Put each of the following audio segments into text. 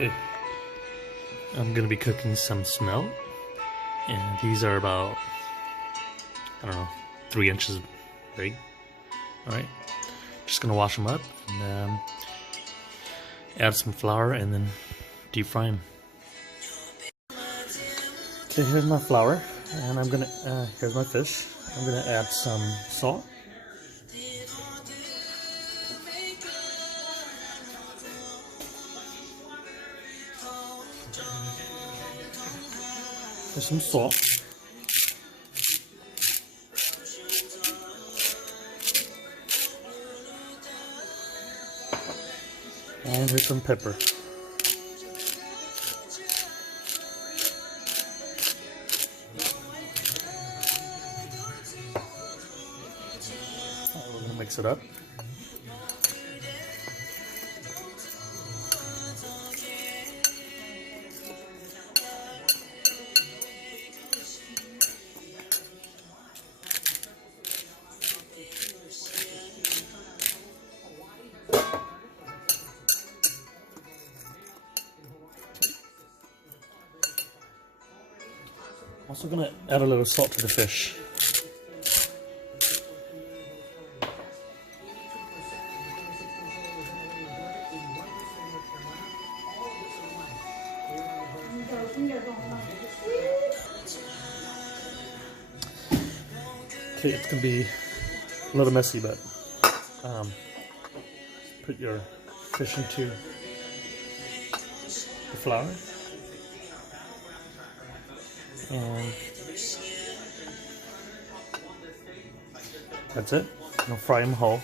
Okay, I'm gonna be cooking some smelt, and these are about, I don't know, 3 inches big. Alright, just gonna wash them up and add some flour and then deep fry them. Okay, here's my flour, and I'm gonna, here's my fish. I'm gonna add some salt. There's some salt. And here's some pepper. We're gonna mix it up. I'm also gonna add a little salt to the fish. Okay, it's gonna be a little messy, but put your fish into the flour, and that's it. I'll fry them whole.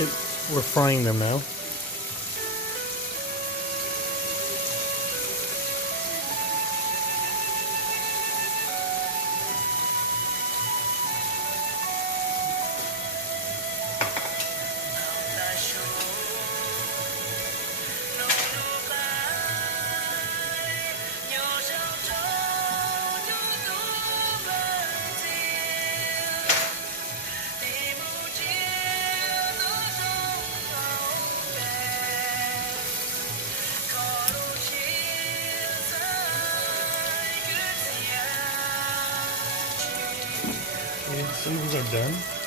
Okay, we're frying them now. Okay, so these are done.